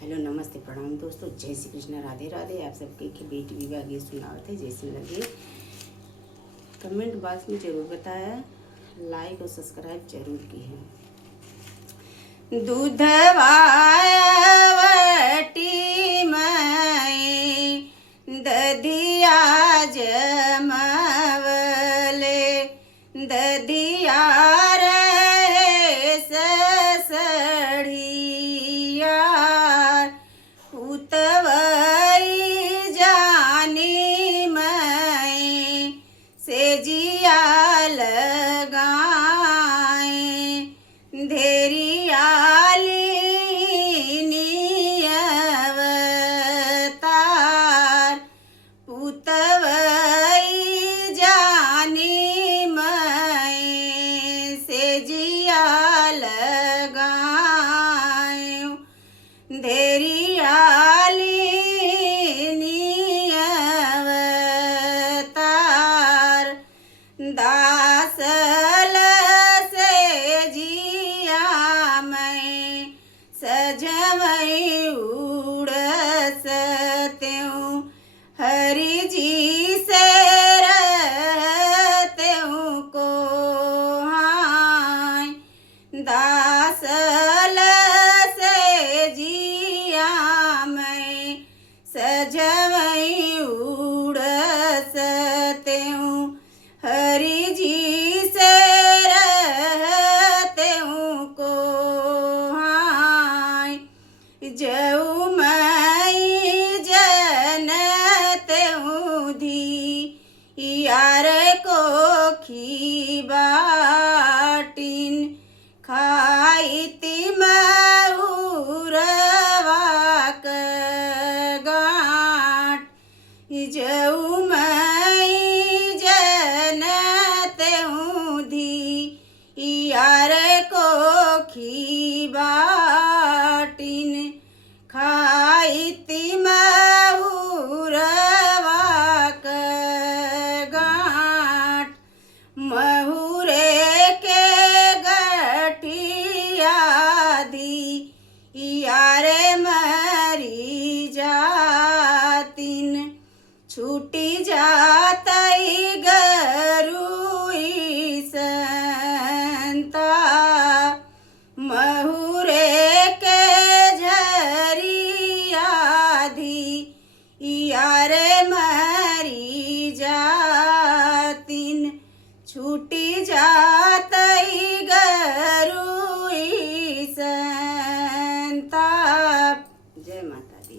Hello नमस्ते प्रणाम दोस्तों, जय श्री कृष्ण, राधे राधे। आप सबके के बेटी विवाह गीत सुनावत है। जैसे लगे कमेंट बॉक्स में जरूर बताया, लाइक और सब्सक्राइब जरूर की है। दूधवाटी में दधिया जमवले, दधिया जिया लगाए धेरियाली नियवतार, पुतवई जानी मैं से जिया लगाए धेरियाली दासल से जिया मैं सजवई उड़स त्यों, हरि जी से रहत्यों को हाय। दासल से जिया मैं सजवई उड़स त्यों, हरि जी से रहत्यों को हाय। जऊ मई जनत्यों धी यार को खीबाटिन, खाइती मऊरवा गाँठ। जऊ यार को खीबाटिन, खाइती महुरवा गाँठ। महुरे के गठिया दी यार मरी जातिन, छूटी जातई गरुई महुरे के झरिया धी यार मरी जातिन, छूटी जातई गरुई संताप। जय माता दी।